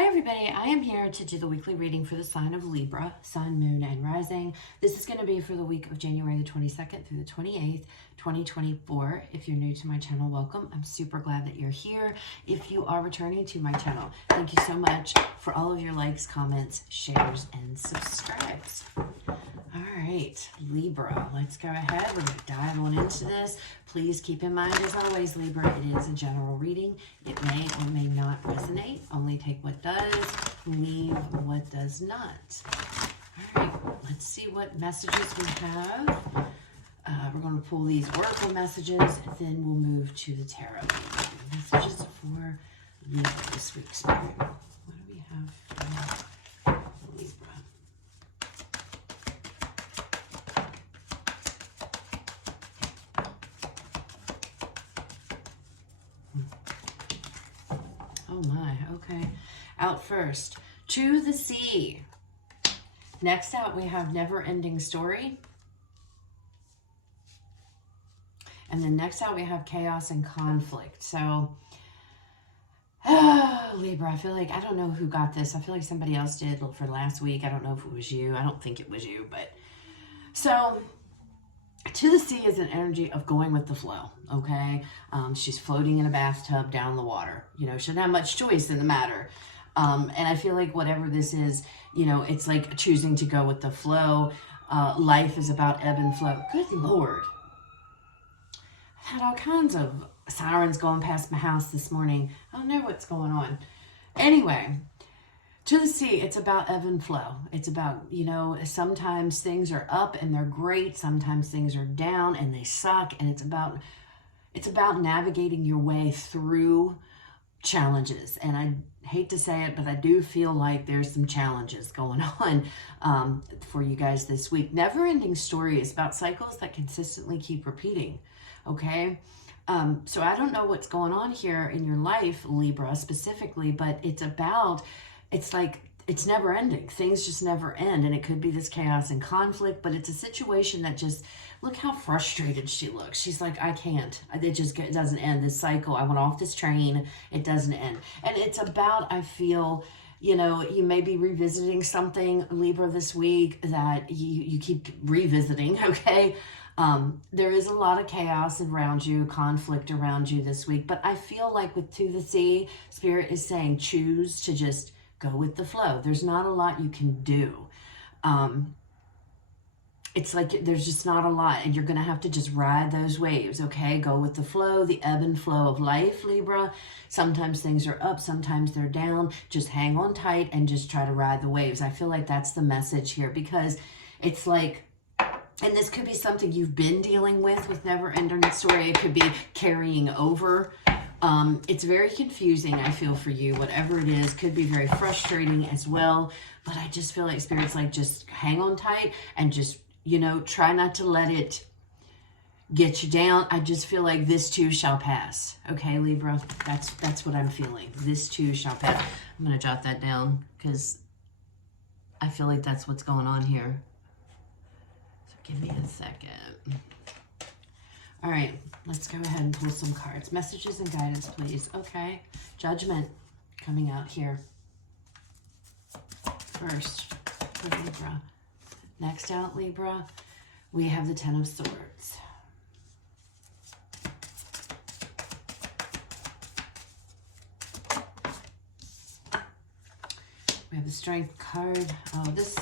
Hi everybody, I am here to do the weekly reading for the sign of Libra, Sun, Moon, and Rising. This is going to be for the week of January the 22nd through the 28th, 2024. If you're new to my channel, welcome. I'm super glad that you're here. If you are returning to my channel, thank you so much for all of your likes, comments, shares, and subscribes. All right, Libra, let's go ahead. We're going to dive on into this. Please keep in mind, as always, Libra, it is a general reading. It may or may not resonate. Only take what does, leave what does not. All right, let's see what messages we have. We're going to pull these oracle messages, and then we'll move to the tarot. Messages for Libra this week, Spirit. What do we have for Libra? Oh my, okay. Out first, To the Sea. Next out, we have Never Ending Story. And then next out, we have Chaos and Conflict. So, Libra, I feel like, I don't know who got this. I feel like somebody else did for last week. I don't know if it was you. I don't think it was you, but so To the Sea is an energy of going with the flow, okay? She's floating in a bathtub down the water. You know, she doesn't have much choice in the matter. And I feel like whatever this is, you know, it's like choosing to go with the flow. Life is about ebb and flow. Good Lord. I've had all kinds of sirens going past my house this morning. I don't know what's going on. Anyway, To the Sea, it's about ebb and flow. It's about, you know, sometimes things are up and they're great. Sometimes things are down and they suck. And it's about navigating your way through challenges. And I hate to say it, but I do feel like there's some challenges going on for you guys this week. Never Ending Story is about cycles that consistently keep repeating. Okay. So I don't know what's going on here in your life, Libra specifically, but it's like, it's never ending. Things just never end. And it could be this chaos and conflict, but it's a situation that just, look how frustrated she looks. She's like, I can't. It doesn't end. This cycle, I went off this train. It doesn't end. And it's about, I feel, you know, you may be revisiting something, Libra, this week that you keep revisiting, okay? There is a lot of chaos around you, conflict around you this week, but I feel like with To the Sea, Spirit is saying choose to just go with the flow. There's not a lot you can do. It's like there's just not a lot, and you're going to have to just ride those waves, okay? Go with the flow, the ebb and flow of life, Libra. Sometimes things are up, sometimes they're down. Just hang on tight and just try to ride the waves. I feel like that's the message here, because it's like, and this could be something you've been dealing with Never Ending Story. It could be carrying over. It's very confusing, I feel, for you. Whatever it is, could be very frustrating as well. But I just feel like Spirit's like, just hang on tight and just, you know, try not to let it get you down. I just feel like this too shall pass. Okay, Libra? That's what I'm feeling. This too shall pass. I'm going to jot that down because I feel like that's what's going on here. So give me a second. All right, let's go ahead and pull some cards. Messages and guidance, please. Okay, Judgment coming out here. First, for Libra. Next out, Libra, we have the Ten of Swords. We have the Strength card. Oh, this.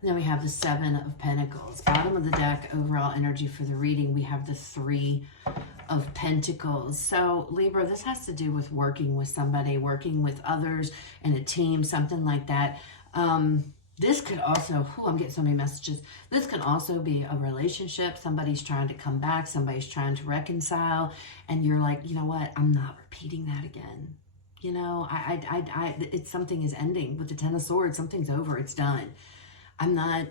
And then we have the Seven of Pentacles. Bottom of the deck, overall energy for the reading, we have the Three of Pentacles. So, Libra, this has to do with working with somebody, working with others in a team, something like that. This could also, I'm getting so many messages. This can also be a relationship. Somebody's trying to come back. Somebody's trying to reconcile. And you're like, you know what? I'm not repeating that again. You know, it's something is ending with the Ten of Swords. Something's over. It's done. I'm not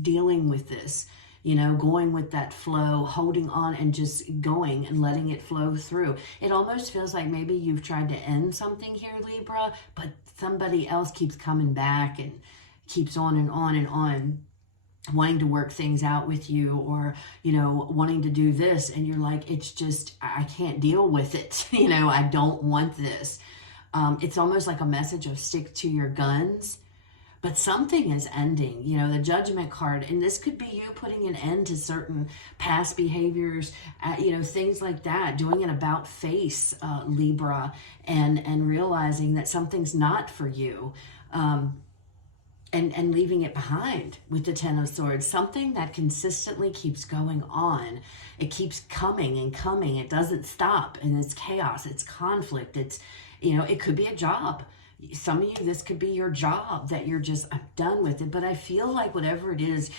dealing with this, you know, going with that flow, holding on and just going and letting it flow through. It almost feels like maybe you've tried to end something here, Libra, but somebody else keeps coming back and keeps on and on and on, wanting to work things out with you, or, you know, wanting to do this. And you're like, it's just, I can't deal with it. You know, I don't want this. It's almost like a message of stick to your guns. But something is ending, you know, the Judgment card, and this could be you putting an end to certain past behaviors, you know, things like that, doing an about face, Libra, and realizing that something's not for you, and leaving it behind with the Ten of Swords, something that consistently keeps going on. It keeps coming and coming. It doesn't stop, and it's chaos, it's conflict, it's, you know, it could be a job. Some of you, this could be your job that you're just, I'm done with it. But I feel like whatever it is,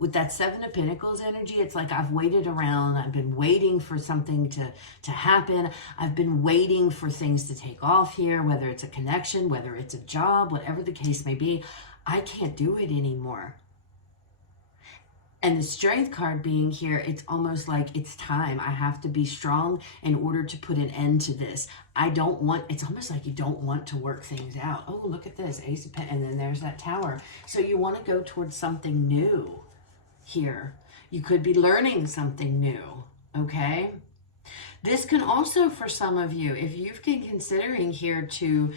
with that Seven of Pentacles energy, it's like I've waited around. I've been waiting for something to happen. I've been waiting for things to take off here, whether it's a connection, whether it's a job, whatever the case may be. I can't do it anymore. And the Strength card being here, it's almost like it's time. I have to be strong in order to put an end to this. I don't want, it's almost like you don't want to work things out. Oh, look at this, Ace of Pentacles, and then there's that Tower. So you want to go towards something new here. You could be learning something new, okay? This can also, for some of you, if you've been considering here to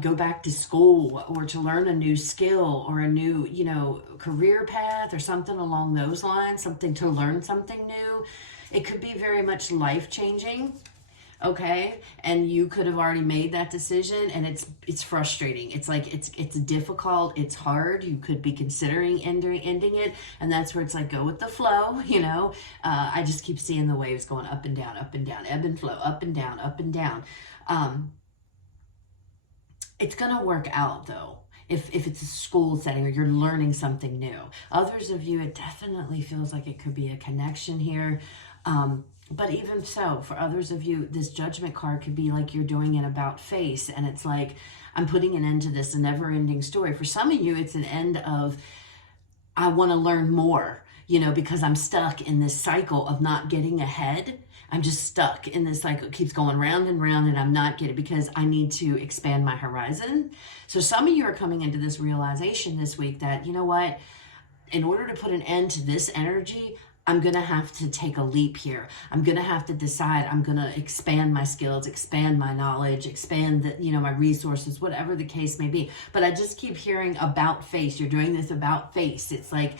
go back to school or to learn a new skill or a new, you know, career path or something along those lines, something to learn something new, it could be very much life-changing, okay? And you could have already made that decision, and it's frustrating. It's like it's difficult, it's hard. You could be considering ending it, and that's where it's like, go with the flow, you know? I just keep seeing the waves going up and down, ebb and flow, up and down, up and down. It's gonna work out though. If it's a school setting or you're learning something new. Others of you, it definitely feels like it could be a connection here. But even so, for others of you, this Judgment card could be like you're doing an about face, and it's like, I'm putting an end to this, a never-ending story. For some of you, it's an end of, I want to learn more, you know, because I'm stuck in this cycle of not getting ahead. I'm just stuck in this cycle. It keeps going round and round, and I'm not getting, because I need to expand my horizon. So some of you are coming into this realization this week that, you know what, in order to put an end to this energy, I'm going to have to take a leap here. I'm going to have to decide. I'm going to expand my skills, expand my knowledge, expand the, you know, my resources, whatever the case may be. But I just keep hearing about face. You're doing this about face. It's like,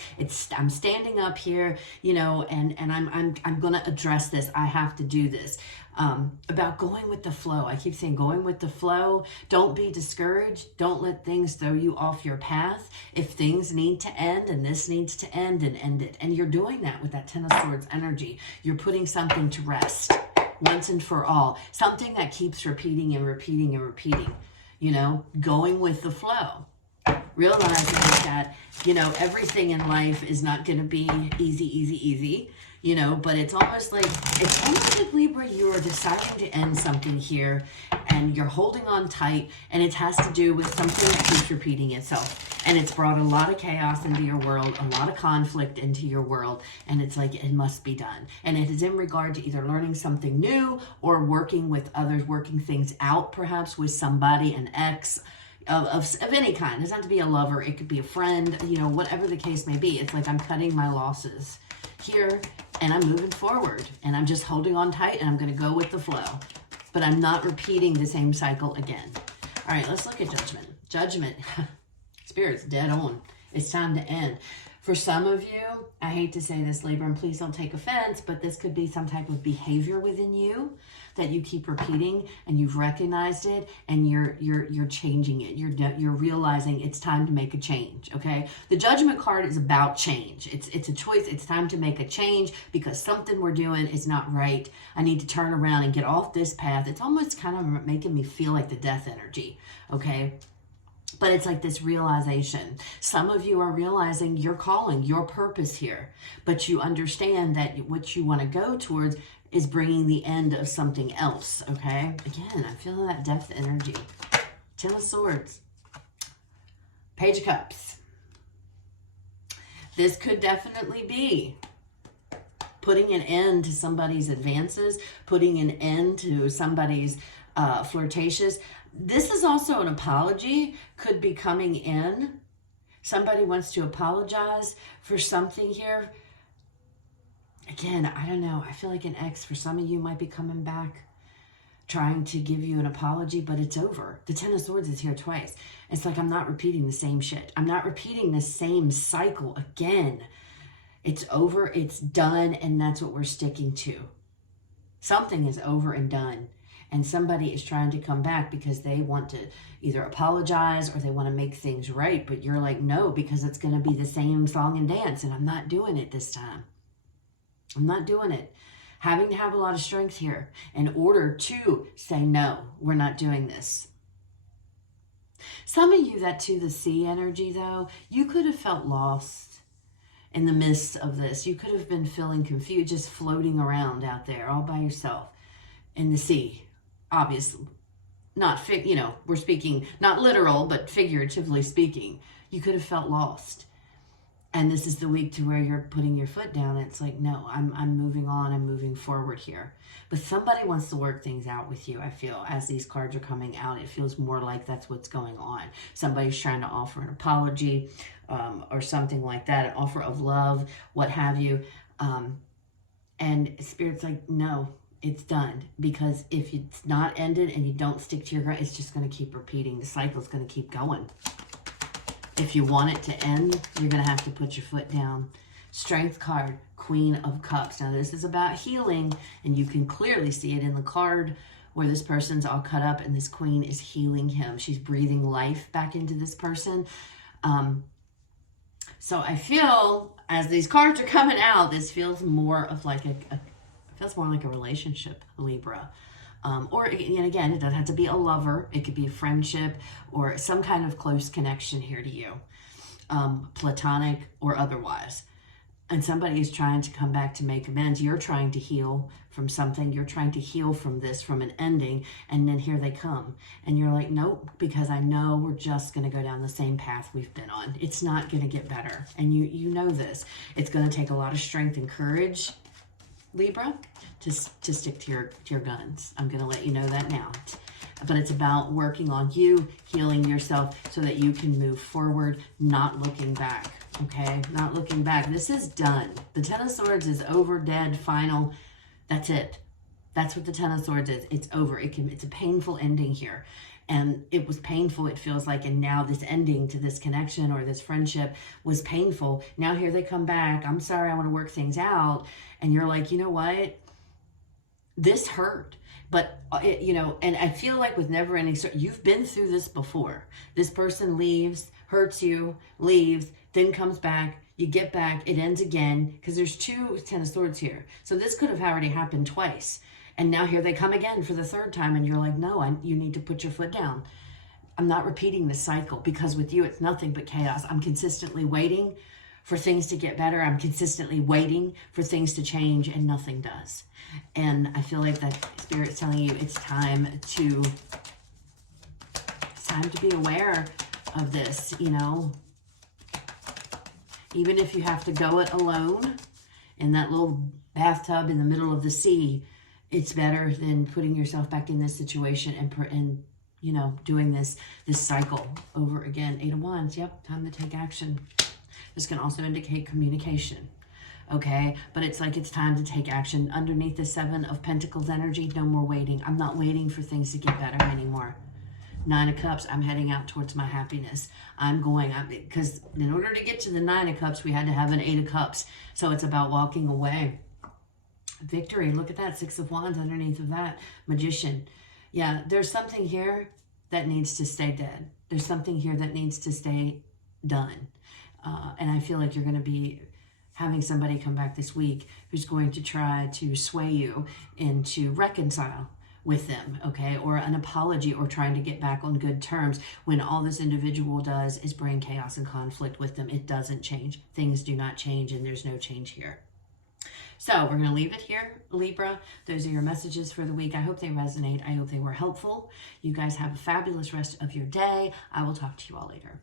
I'm standing up here, you know, and I'm going to address this. I have to do this. About going with the flow. I keep saying going with the flow. Don't be discouraged. Don't let things throw you off your path. If things need to end and this needs to end, and end it. And you're doing that with that Ten of Swords energy. You're putting something to rest once and for all. Something that keeps repeating and repeating and repeating. You know, going with the flow. Realizing that, you know, everything in life is not going to be easy. You know, but it's almost like Libra, you are deciding to end something here, and you're holding on tight, and it has to do with something that keeps repeating itself. And it's brought a lot of chaos into your world, a lot of conflict into your world, and it's like, it must be done. And it is in regard to either learning something new or working with others, working things out perhaps with somebody, an ex, of any kind. It doesn't have to be a lover. It could be a friend, you know, whatever the case may be. It's like, I'm cutting my losses here, and I'm moving forward, and I'm just holding on tight, and I'm going to go with the flow, but I'm not repeating the same cycle again. All right, let's look at Judgment. Judgment, Spirit's dead on. It's time to end. For some of you, I hate to say this, Libra, and please don't take offense, but this could be some type of behavior within you that you keep repeating, and you've recognized it, and you're changing it. You're realizing it's time to make a change, okay? The Judgment card is about change. It's a choice. It's time to make a change because something we're doing is not right. I need to turn around and get off this path. It's almost kind of making me feel like the death energy, okay? But it's like this realization. Some of you are realizing your calling, your purpose here, but you understand that what you want to go towards is bringing the end of something else, okay? Again, I'm feeling that death energy. Ten of Swords. Page of Cups. This could definitely be putting an end to somebody's advances, putting an end to somebody's flirtatious. This is also an apology, could be coming in. Somebody wants to apologize for something here. Again, I don't know. I feel like an ex for some of you might be coming back. trying to give you an apology, but it's over. The Ten of Swords is here twice. It's like, I'm not repeating the same shit. I'm not repeating the same cycle again. It's over, it's done, and that's what we're sticking to. Something is over and done. And somebody is trying to come back because they want to either apologize or they want to make things right. But you're like, no, because it's going to be the same song and dance. And I'm not doing it this time. I'm not doing it. Having to have a lot of strength here in order to say, no, we're not doing this. Some of you that to the sea energy, though, you could have felt lost in the midst of this. You could have been feeling confused, just floating around out there all by yourself in the sea. Obviously, not, we're speaking, not literal, but figuratively speaking. You could have felt lost. And this is the week to where you're putting your foot down. It's like, no, I'm moving on. I'm moving forward here. But somebody wants to work things out with you, I feel, as these cards are coming out. It feels more like that's what's going on. Somebody's trying to offer an apology or something like that, an offer of love, what have you. And Spirit's like, no. It's done, because if it's not ended and you don't stick to your ground, it's just going to keep repeating. The cycle's going to keep going. If you want it to end, you're going to have to put your foot down. Strength card, Queen of Cups. Now, this is about healing, and you can clearly see it in the card where this person's all cut up and this queen is healing him. She's breathing life back into this person. So I feel, as these cards are coming out, this feels more of like feels more like a relationship, Libra. Or, and again, it doesn't have to be a lover. It could be a friendship or some kind of close connection here to you, platonic or otherwise. And somebody is trying to come back to make amends. You're trying to heal from something. You're trying to heal from this, from an ending. And then here they come. And you're like, nope, because I know we're just going to go down the same path we've been on. It's not going to get better. And you know this. It's going to take a lot of strength and courage, Libra, to stick to your guns. I'm going to let you know that now. But it's about working on you, healing yourself so that you can move forward, not looking back, okay? Not looking back. This is done. The Ten of Swords is over, dead, final. That's it. That's what the Ten of Swords is. It's over. It's a painful ending here. And it was painful, it feels like, and now this ending to this connection or this friendship was painful. Now here they come back. I'm sorry, I want to work things out. And you're like, you know what? This hurt. But, and I feel like with never ending, you've been through this before. This person leaves, hurts you, leaves, then comes back. You get back, it ends again, because there's two Ten of Swords here. So this could have already happened twice. And now here they come again for the third time, and you're like, no, you need to put your foot down. I'm not repeating this cycle, because with you, it's nothing but chaos. I'm consistently waiting for things to get better. I'm consistently waiting for things to change, and nothing does. And I feel like that Spirit's telling you it's time to be aware of this, Even if you have to go it alone in that little bathtub in the middle of the sea, it's better than putting yourself back in this situation and doing this cycle over again. 8 of Wands, yep, time to take action. This can also indicate communication, okay? But it's like it's time to take action. Underneath the 7 of Pentacles energy, no more waiting. I'm not waiting for things to get better anymore. 9 of Cups, I'm heading out towards my happiness. Because in order to get to the 9 of Cups, we had to have an 8 of Cups. So it's about walking away. Victory, look at that, 6 of Wands underneath of that. Magician. Yeah, there's something here that needs to stay dead. There's something here that needs to stay done. And I feel like you're going to be having somebody come back this week who's going to try to sway you into reconcile with them, okay? Or an apology, or trying to get back on good terms, when all this individual does is bring chaos and conflict with them. It doesn't change. Things do not change, and there's no change here. So we're going to leave it here, Libra. Those are your messages for the week. I hope they resonate. I hope they were helpful. You guys have a fabulous rest of your day. I will talk to you all later.